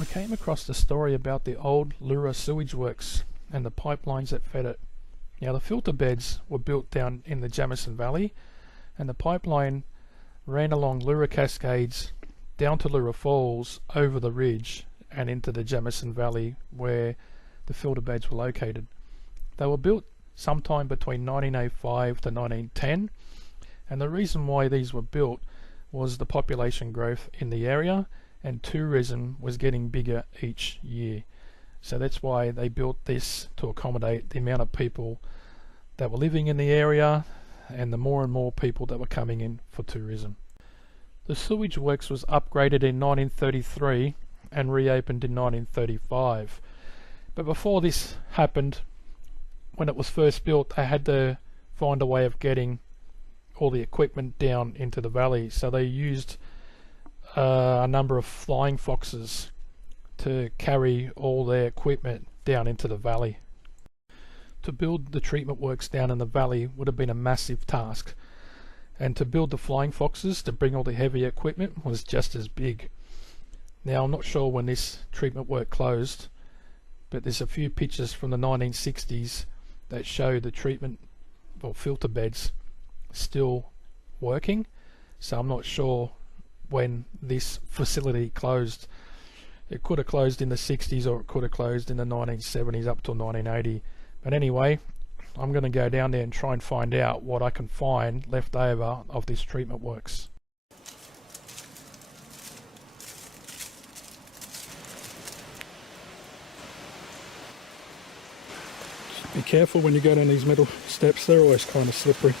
I came across the story about the old Leura sewage works and the pipelines that fed it. Now the filter beds were built down in the Jamison Valley, and the pipeline ran along Leura Cascades down to Leura Falls over the ridge and into the Jamison Valley where the filter beds were located. They were built sometime between 1905 to 1910, and the reason why these were built was the population growth in the area, and tourism was getting bigger each year. So that's why they built this, to accommodate the amount of people that were living in the area and the more and more people that were coming in for tourism. The sewage works was upgraded in 1933 and reopened in 1935. But before this happened, when it was first built, they had to find a way of getting all the equipment down into the valley. So they used a number of flying foxes to carry all their equipment down into the valley. To build the treatment works down in the valley would have been a massive task, and to build the flying foxes to bring all the heavy equipment was just as big. Now I'm not sure when this treatment work closed, but there's a few pictures from the 1960s that show the treatment or filter beds still working, so I'm not sure when this facility closed. It could have closed in the 60s, or it could have closed in the 1970s up till 1980. But anyway, I'm going to go down there and try and find out what I can find left over of this treatment works. Be careful when you go down these metal steps, they're always kind of slippery.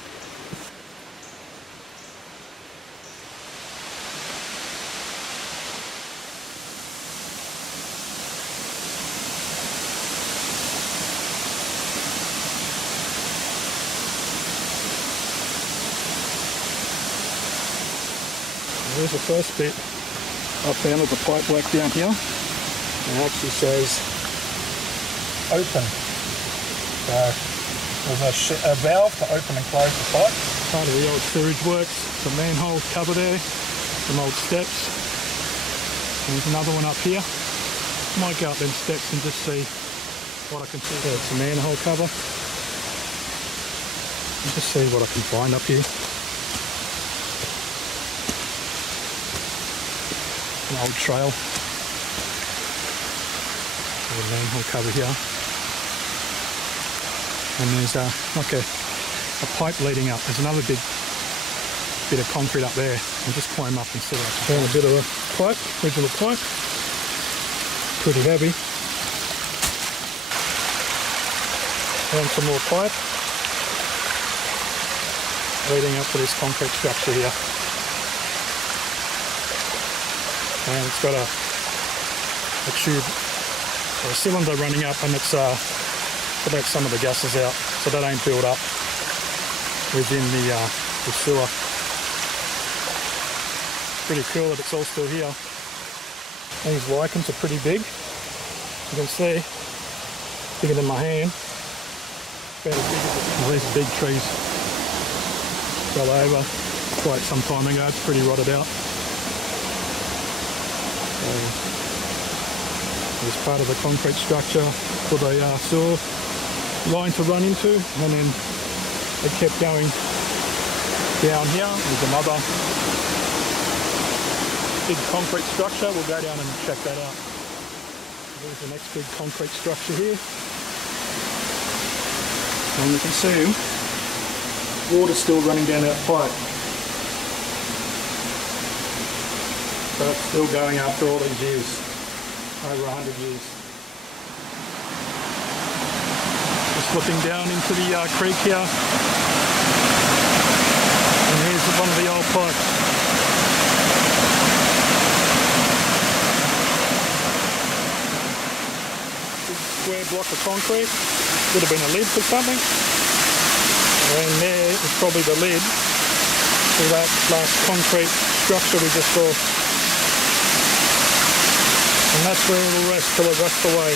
Here's the first bit I found of the pipe work down here. It actually says open. So there's a valve to open and close the pipe. Part of the old sewage works. The manhole cover there, some old steps. And there's another one up here. Might go up them steps and just see what I can see. Yeah, it's a manhole cover. And just see what I can find up here. An old trail. The manhole cover here. And there's like a pipe leading up. There's another big bit of concrete up there. I'll just climb up and see what I can find. A bit of a pipe, original pipe. Pretty heavy. And some more pipe leading up to this concrete structure here. And it's got a tube, or a cylinder running up, and it's to let some of the gases out so they don't build up within the sewer. Pretty cool that it's all still here. These lichens are pretty big. You can see, bigger than my hand. Well, these big trees fell over quite some time ago. It's pretty rotted out. There's part of the concrete structure for the sewer line to run into, and then it kept going down here. There's another big concrete structure. We'll go down and check that out. There's the next big concrete structure here. And you can see water's still running down that pipe. So it's still going after all these years, over 100 years. Just looking down into the creek here, and here's one of the old pipes. Big square block of concrete, would have been a lid for something, and there is probably the lid to that last concrete structure we just saw. And that's where it'll rest till it rusts away.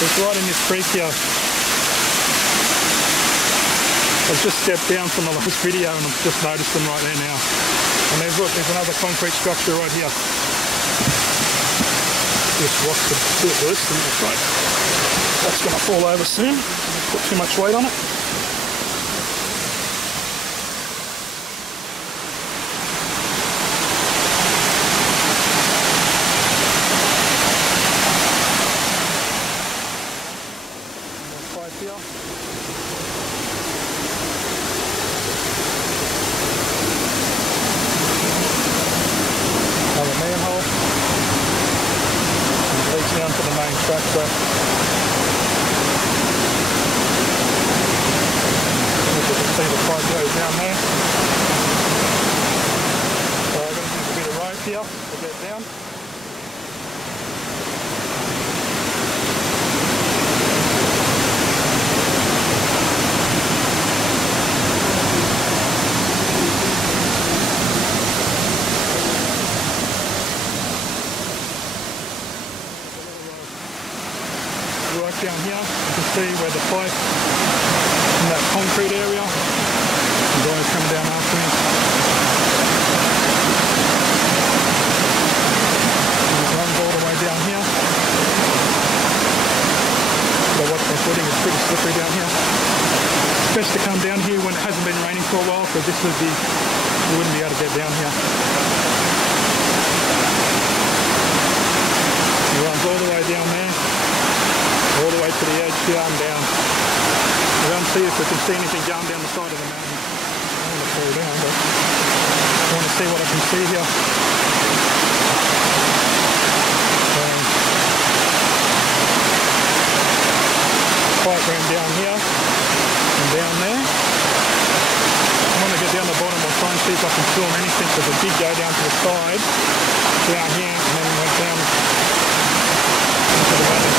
It's right in this creek here. I've just stepped down from the last video and I've just noticed them right there now. And there's, look, there's another concrete structure right here. This rock's a bit loose, and that's going to fall over soon. Put too much weight on it. Another manhole. It leads down to the main tractor. You can see the pipe goes down there. So I'm going to use a bit of rope here to get down. Work down here, you can see where the pipe in that concrete area, the guys come down after me. And it runs all the way down here. So watch my footing, it's pretty slippery down here. It's best to come down here when it hasn't been raining for a while, because this would be, you wouldn't be able to get down here. It runs all the way down there. All the way to the edge here and down. We don't see if we can see anything down the side of the mountain. I don't want to fall down, but I want to see what I can see here. Pipe ran down here and down there. I want to get down the bottom and try and see if I can film anything, because it did go down to the side, down here, and then went down into the valley.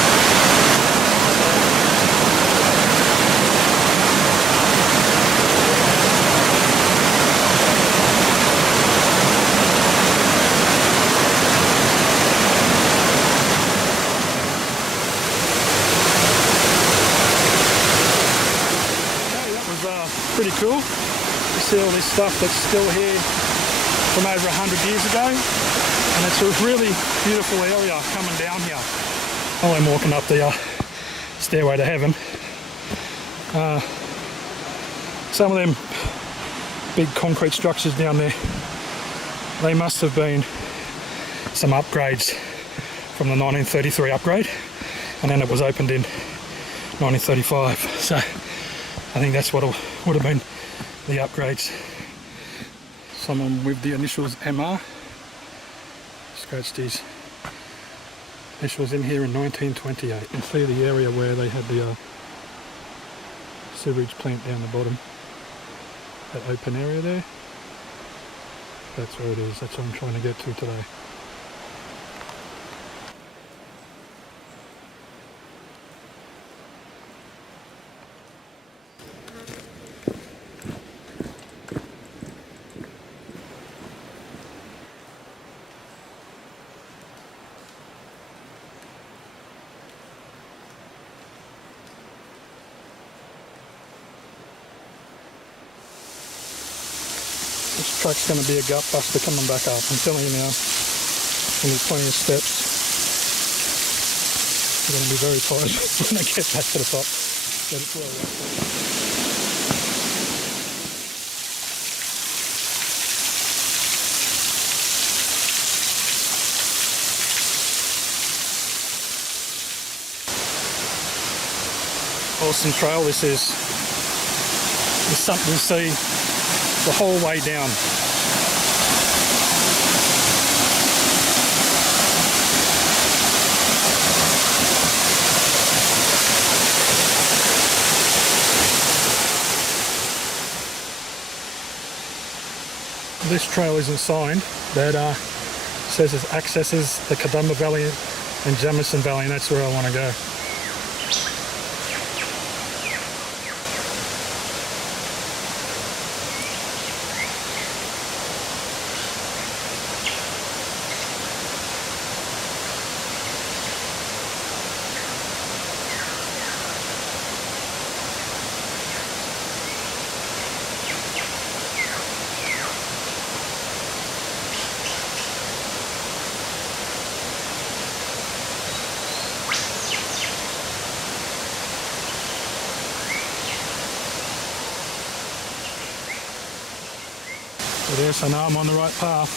Pretty cool to see all this stuff that's still here from over 100 years ago, and it's a really beautiful area coming down here. While I'm walking up the stairway to heaven, some of them big concrete structures down there, they must have been some upgrades from the 1933 upgrade, and then it was opened in 1935. So I think that's what would have been the upgrades. Someone with the initials MR scratched his initials in here in 1928. You can see the area where they had the sewage plant down the bottom. That open area there. That's where it is. That's what I'm trying to get to today. This track's going to be a gut buster coming back up, I'm telling you now. And there's plenty of steps. You're going to be very tired when I get back to the top. But it's well worth it. Awesome trail this is. There's something to see the whole way down. This trail isn't signed, but says it accesses the Katoomba Valley and Jamison Valley, and that's where I want to go. There, so now I'm on the right path.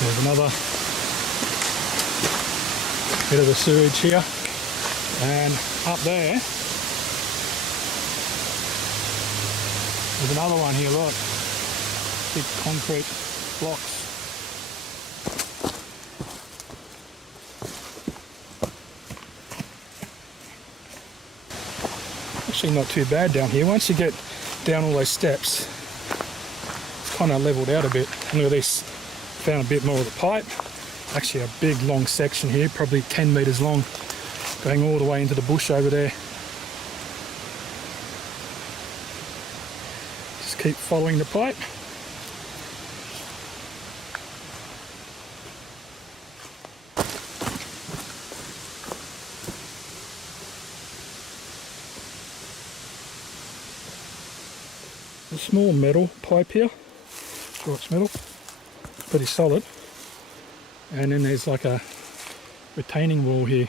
There's another bit of the sewage here, and up there there's another one here, look, big concrete blocks. Actually not too bad down here. Once you get down all those steps, it's kind of leveled out a bit. And look at this, found a bit more of the pipe. Actually a big long section here, probably 10 metres long, going all the way into the bush over there. Just keep following the pipe. A small metal pipe here, sure it's metal, pretty solid, and then there's like a retaining wall here.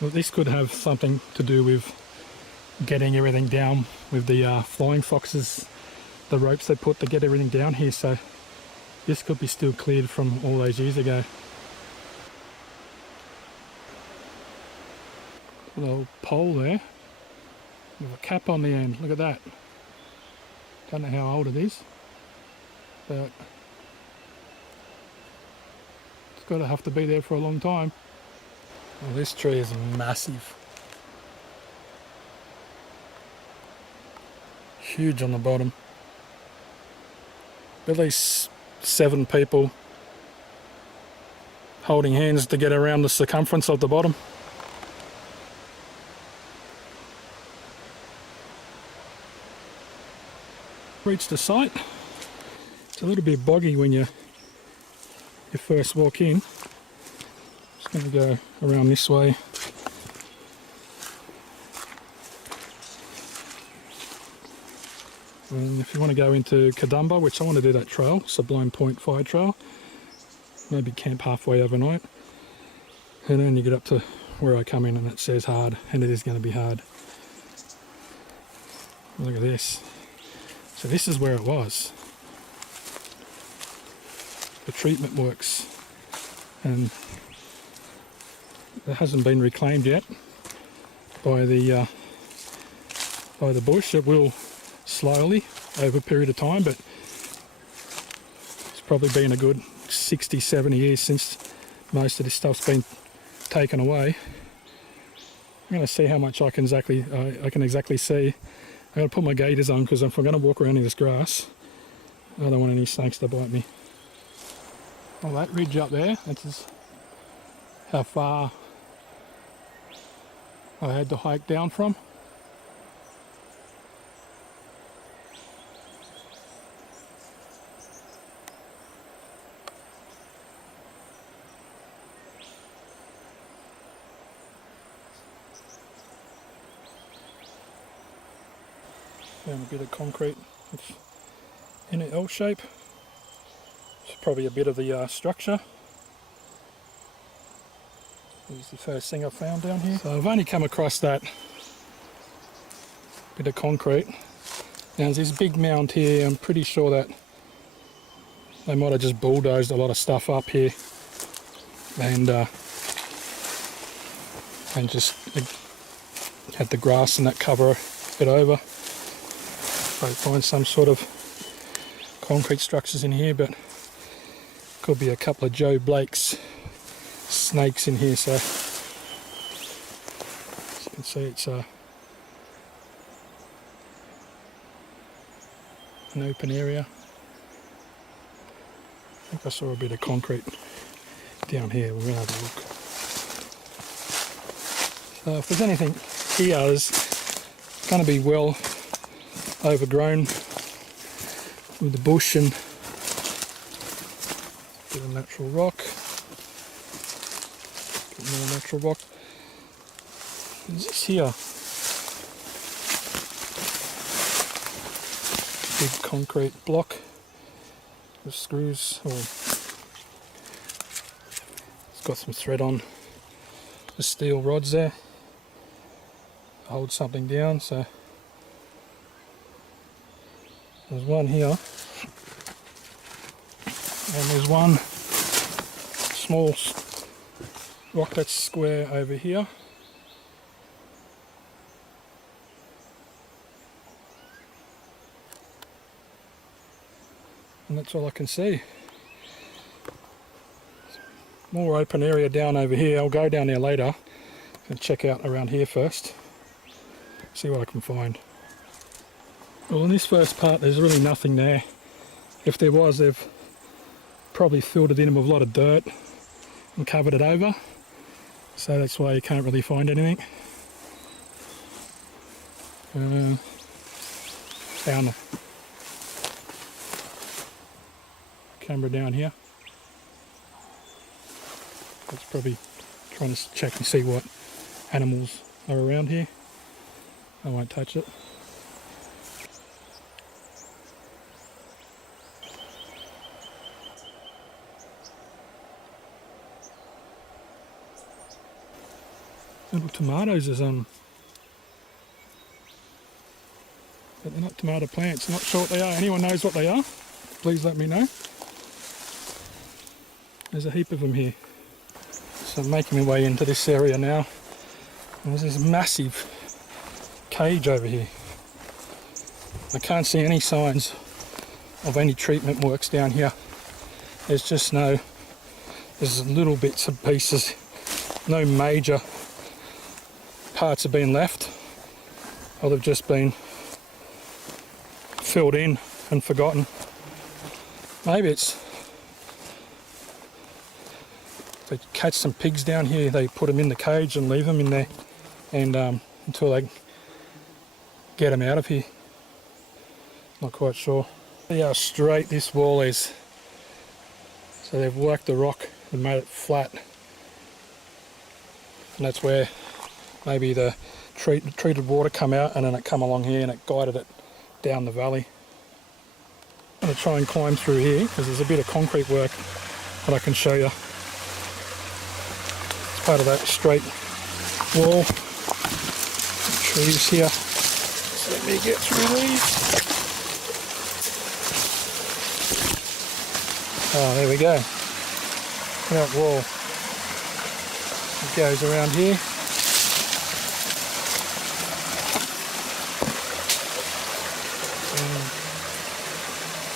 Well, this could have something to do with getting everything down with the flying foxes, the ropes they put to get everything down here, so this could be still cleared from all those years ago. A little pole there with a cap on the end, look at that. Don't know how old it is, but it's got to have to be there for a long time. Well, this tree is massive. Huge on the bottom. At least 7 people holding hands to get around the circumference of the bottom. Reached the site. It's a little bit boggy when you first walk in. Just going to go around this way. And if you want to go into Katoomba, which I want to do that trail, Sublime Point Fire Trail, maybe camp halfway overnight, and then you get up to where I come in and it says hard, and it is going to be hard. Look at this. So this is where it was, the treatment works, and it hasn't been reclaimed yet by the bush. It will slowly over a period of time, but it's probably been a good 60-70 years since most of this stuff's been taken away. I'm going to see how much I can exactly see. I'm going to put my gaiters on because if I'm going to walk around in this grass, I don't want any snakes to bite me. Well, that ridge up there, that's how far I had to hike down from. Found a bit of concrete. It's in an L shape. It's probably a bit of the structure. This is the first thing I've found down here. So I've only come across that bit of concrete. Now there's this big mound here. I'm pretty sure that they might have just bulldozed a lot of stuff up here and just had the grass and that cover it over. Probably find some sort of concrete structures in here, but could be a couple of Joe Blake's snakes in here. So as you can see, it's an open area. I think I saw a bit of concrete down here. We're going to have a look. So if there's anything here, there's going to be well overgrown with the bush and a bit of natural rock. Bit more natural rock. What's this here? Big concrete block with screws. It's got some thread on the steel rods there. hold something down. So there's one here, and there's one small rock that's square over here. And that's all I can see. More open area down over here. I'll go down there later and check out around here first. See what I can find. Well, in this first part there's really nothing there. If there was, they've probably filled it in with a lot of dirt and covered it over. So that's why you can't really find anything. Found the camera down here. That's probably trying to check and see what animals are around here. I won't touch it. Little tomatoes is on, but they're not tomato plants. I'm not sure what they are. Anyone knows what they are? Please let me know. There's a heap of them here. So I'm making my way into this area now. And there's this massive cage over here. I can't see any signs of any treatment works down here. There's just there's little bits and pieces. No major parts have been left, or they've just been filled in and forgotten. Maybe it's, they catch some pigs down here, they put them in the cage and leave them in there, and until they get them out of here. Not quite sure. See how straight this wall is. So they've worked the rock and made it flat, and that's where maybe the treated water come out, and then it come along here and it guided it down the valley. I'm going to try and climb through here because there's a bit of concrete work that I can show you. It's part of that straight wall. Trees here. So let me get through these. Oh, there we go. That wall. It goes around here.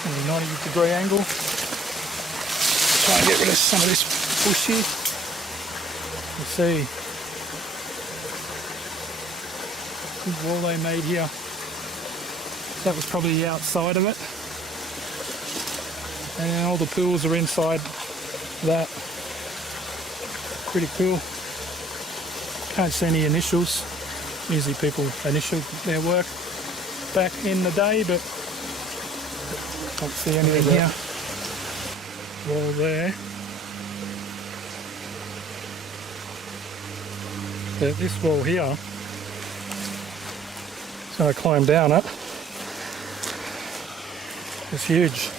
And a 90-degree angle. Try and get rid of some of this bush here. You see, good wall they made here. That was probably the outside of it. And all the pools are inside that. Pretty cool. Can't see any initials. Usually people initial their work back in the day, but can't see anything here. Wall there. But this wall here, so I climb down it. It's huge.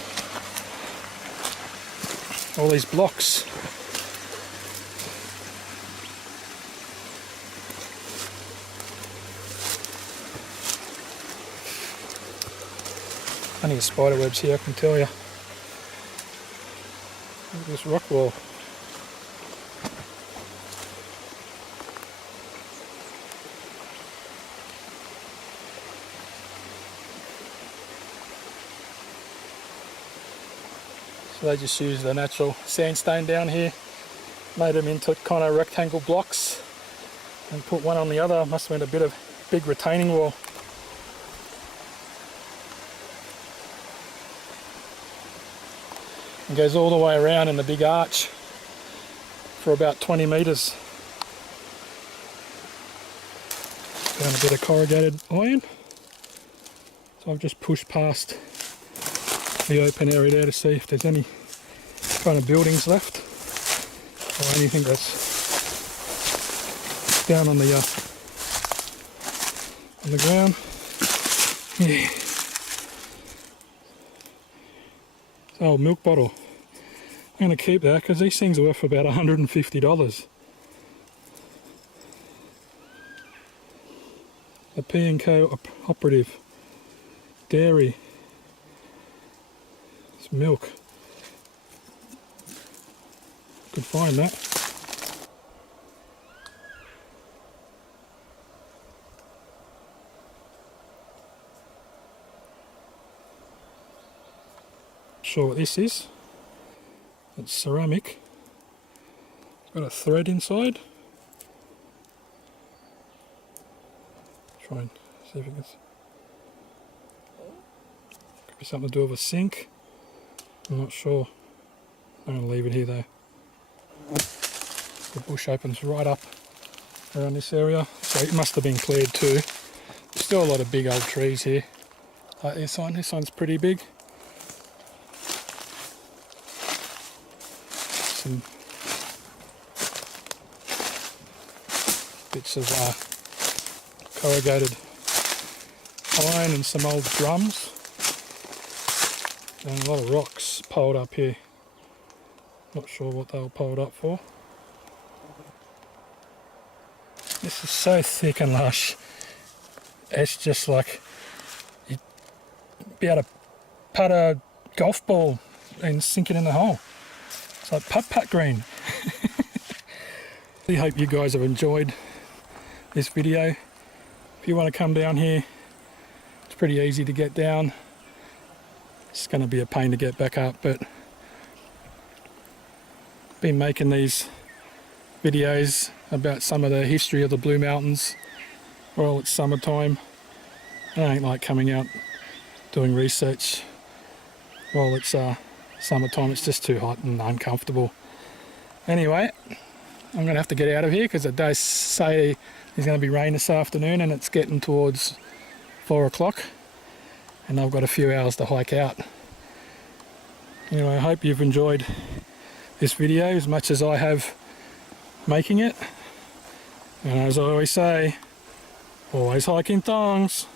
All these blocks. Plenty of spider webs here, I can tell you. Look at this rock wall. So they just used the natural sandstone down here, made them into kind of rectangle blocks and put one on the other. Must have been a bit of big retaining wall. It goes all the way around in the big arch for about 20 metres. Found a bit of corrugated iron. So I've just pushed past the open area there to see if there's any kind of buildings left or anything that's down on the ground. Yeah. Oh, milk bottle. I'm going to keep that because these things are worth about $150. the P&Co operative dairy. It's milk. Could find that. Sure what this is. It's ceramic. It's got a thread inside. Try and see if it can. Could be something to do with a sink. I'm not sure. I'm going to leave it here though. The bush opens right up around this area, so it must have been cleared too. Still a lot of big old trees here. Like this one. This one's pretty big. Some bits of corrugated iron and some old drums, and a lot of rocks piled up here. Not sure what they were piled up for. This is so thick and lush. It's just like you'd be able to putt a golf ball and sink it in the hole. It's like putt green. I hope you guys have enjoyed this video. If you want to come down here, it's pretty easy to get down. It's going to be a pain to get back up, but been making these videos about some of the history of the Blue Mountains while it's summertime. I don't like coming out doing research while it's summertime. It's just too hot and uncomfortable. Anyway, I'm going to have to get out of here because it does say there's going to be rain this afternoon and it's getting towards 4 o'clock and I've got a few hours to hike out. Anyway, I hope you've enjoyed this video as much as I have making it. And as I always say, always hike in thongs.